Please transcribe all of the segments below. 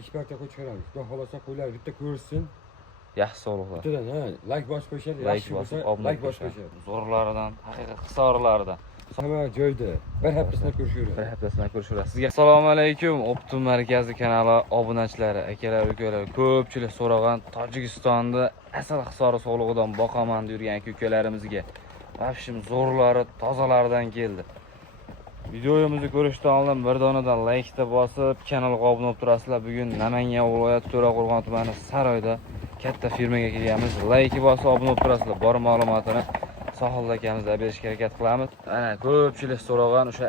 Ekspert ko'chiramiz. Xudo xolasa qo'ylar bitta ko'rsin. Yaxshi sog'liqlar. Bittadan ha, like bosib qo'yishadi. Yaxshi bo'lsa like bosib qo'yishadi. Zo'rlaridan, haqiqiy hisorlaridan. Hamma joyda bir haftasini ko'rishaveradi. Bir haftasini ko'rishamiz. Sizga assalomu alaykum. Optim markazi kanali obunachilari, akalar, ukalar, ko'pchilik so'ragan Tojikistonda asal hisori sog'lig'idan boqaman yurgan ukalarimizga vafshim zo'rlari, tozalaridan keldi. Videomizni ko'rishdan oldin bir donadan like bosib, kanalga obuna bo'lib turasizlar. Bugun Namangan viloyati To'raqo'rg'on tumani Saroyda katta firmaga kelganmiz. Like bosib, obuna bo'lib turasizlar. Bor ma'lumotini Sohil akamizga berishga harakat qilamiz. Ana ko'pchilik so'ragan o'sha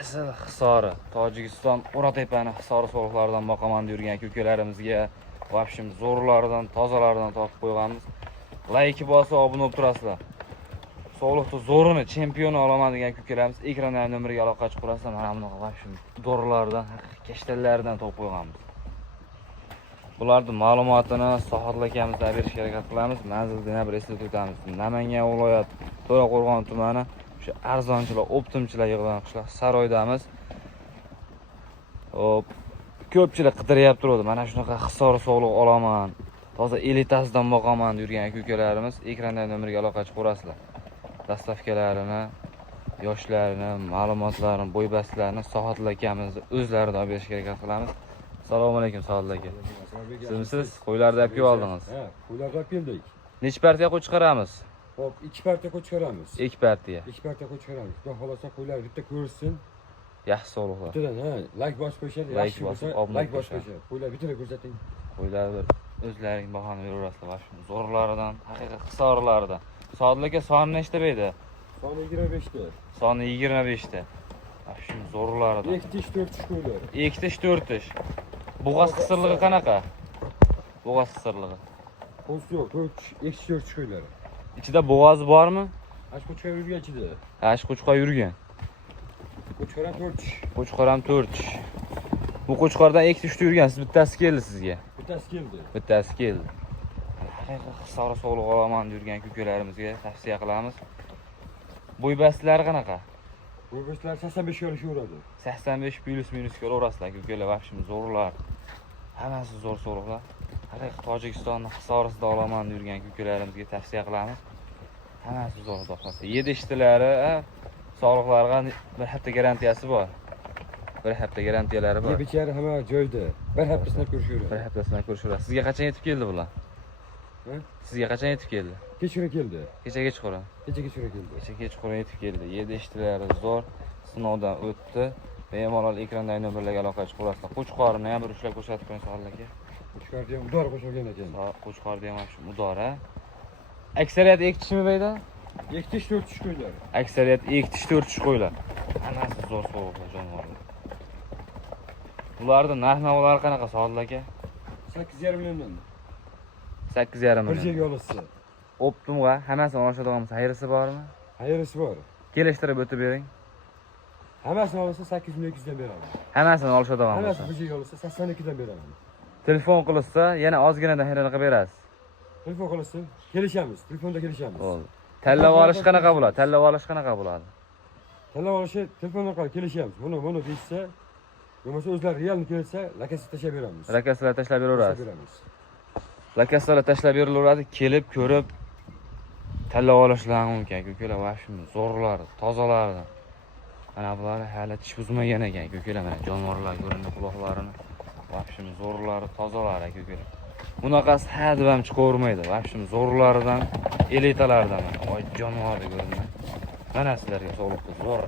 asl hisori, Tojikiston O'ratepani hisori so'roqlaridan boqaman yurgan ukalarimizga vafshim zo'rlaridan, tozalaridan topib qo'yganmiz. Like bosib, obuna bo'lib turasizlar. Sog'liqni zo'rini chempion olaman degan ukalarimiz ekrandagi nomerga aloqa chiqarasizlar. Mana bunaqa vafshim zo'rlardan, haqiqiy kashtallardan topib qo'yganmiz. Bularning ma'lumotini Sohil akamizga berishga harakat qilamiz. Manzilni yana bir eslatib o'tamiz. Namangan viloyati To'raqo'rg'on tumani o'sha arzonchilar, optimchilar yig'ilgan qishloq Saroydamiz. Hop, ko'pchilik qidiryapti turadi. Mana shunaqa hisor sog'liq olaman, toza elitasidan boqaman yurgan ukalarimiz ekrandagi nomerga aloqa chiqarasizlar. Dastavkalarini, yoshlarini, ma'lumotlarini, bo'ybastlarini Sohil akamizni o'zlaridan olib berishga harakat qilamiz. Assalomu alaykum Sohil aka. Sizmisiz? Qo'ylarni olib kelib oldingiz. Ha, qo'ylarni olib keldik. Necha partiya qo'y chiqaramiz? Hop, 2 partiya qo'y chiqaramiz. 2 partiya. 2 partiya qo'y chiqaramiz. Xudo xolasa qo'ylar bitta ko'rsin. Yaxshi sog'liqlar. Bittadan ha, like bosib qo'yishadi. Yaxshi bo'lsa like bosib qo'yishadi. Qo'ylar bitta ko'rsating. Qo'ylarni o'zlaring bahoni beraverasizlar. Vashim zo'rlaridan, haqiqiy hisorlaridan. Sohil aka soni nechta deydi? Soni 25 ta. Soni 25 ta. Vashim zo'rlaridan. 2 tish 4 tish qo'ylar. 2 tish 4 tish. Bo'g'az qisirligi qanaqa? Bo'g'az qisirligi. Qo'z yo'q, 4 tish, 2 tish 4 tish qo'ylar. Ichida bo'g'azi bormi? Qo'chqor yurgan ichida. Qo'chqor yurgan. Qo'chqor ham 4 tish. Qo'chqor ham 4 tish. Bu qo'chqordan 2 tish yurgan, siz bittasi keldi sizga. Bittasi keldi. Bittasi keldi. Haqiqiy hisori sog'liq olaman yurgan ukalarimizga tavsiya qilamiz. Bo'ybastlari qanaqa? Bo'ybastlar 85 ga olishaveradi. 85 plus minusga o'rasizlar ukalar, vafshim zo'rlar. Hammasi zo'r so'roqlar. Haqiqiy Tojikistonning hisorisida olaman yurgan ukalarimizga tavsiya qilamiz. Hammasi zo'r do'xtasi. 7 ishtilari, sog'liqlariga bir hafta garantiyasi bor. Bir hafta garantiyalari bor. Bechara hamma joyda. Bir haftasini ko'rishaveradi. Bir haftasini ko'rishaverasiz. Sizga qachon yetib keldi bular? Ha? Sizga qachon yetib keldi? Kechqurun keldi. Kecha kechqurun. Kecha kechqurun keldi. Kecha kechqurun yetib keldi. 7 ishtilari zo'r, sinovdan o'tdi. Bemalol ekrandagi nomerlarga aloqa chiqarasizlar. Qo'chqorini ham bir ushlab ko'rsatib qo'ying Sohil aka. Qo'chqorni ham udor qo'shilgan ekan. Qo'chqorni ham shu udora. Aksariyat 2 tishmi bayda? 2 tish 4 tish qo'ylar. Aksariyat 2 tish 4 tish qo'ylar. Hammasi zo'r sog'liqli jonivorlar. Bularning narx-navolari qanaqa Sohil aka? 8,5 milliondan. 8,5 million. Bir joyga olasiz. Optimga hammasini olishadiganmiz, xayrisi bormi? Xayrisi bor. Kelishtirib o'tib bering. Hammasini olsa 8 million 200 dan beraman. Hammasini olishadigan Hammasi bo'lsa. bir joyga olsa 82 dan beraman. Telefon qilsa, yana ozginadan xayrini qilib berasiz. Telefon qilsin, kelishamiz. Telefonda kelishamiz. Bo'ldi. Tanlab olish qanaqa bo'ladi? Tanlab olish qanaqa bo'ladi? Tanlab olishi telefon orqali kelishamiz. Buni deysa, bo'lmasa o'zlari realni kelsa, lakasini tashlab beramiz. Lakaslar tashlab beraverasiz. beramiz. Lakaslar tashlab berilaveradi, kelib ko'rib tanlab olishlari mumkin. Ko'klar vashim zo'rlar, tozalar. Mana bular hali tish buzmagan ekan, ko'klar mana jonivorlar ko'rinadi quloqlarini. Vashim zo'rlari, tozalari ko'klar. Bunaqasi hadib ham chiqavermaydi. Vashim zo'rlaridan, elitalardan. Voy jonivorlar ko'rinadi. Mana sizlarga sog'liqli zo'r.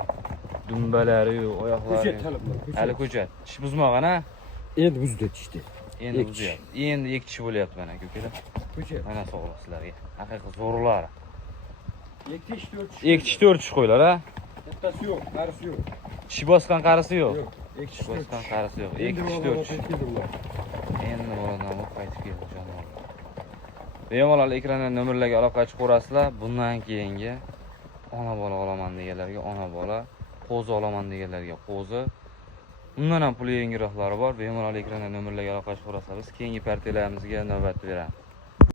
Dumbalari, oyoqlari. Hali ko'chat. Tish buzmagan ha? Endi buzdi tishdi. Endi buzyapti. Endi 2 tish bo'lyapti mana ko'klar. Ko'chat. Mana sog'liq sizlarga. Haqiqiy zo'rlar. 2 tish 4 tish. 2 tish 4 tish qo'ylar ha? Bittasi yo'q, qarisi yo'q. Tish bosgan qarisi yo'q. Yo'q, 2 tish Bosgan qarisi yo'q. 2 Endi tish 4 tish. Endi boladan qaytib keldi jonivorlar. Bemalol ekranda nomerlarga aloqa chiqarasizlar. Bundan keyingi ona bola olaman deganlarga ona bola, qo'zi olaman deganlarga qo'zi. Undan ham pul yengilroqlari bor. Bemalol ekranda nomerlarga aloqa chiqarasizlar. Biz keyingi partiyalarimizga navbat beramiz.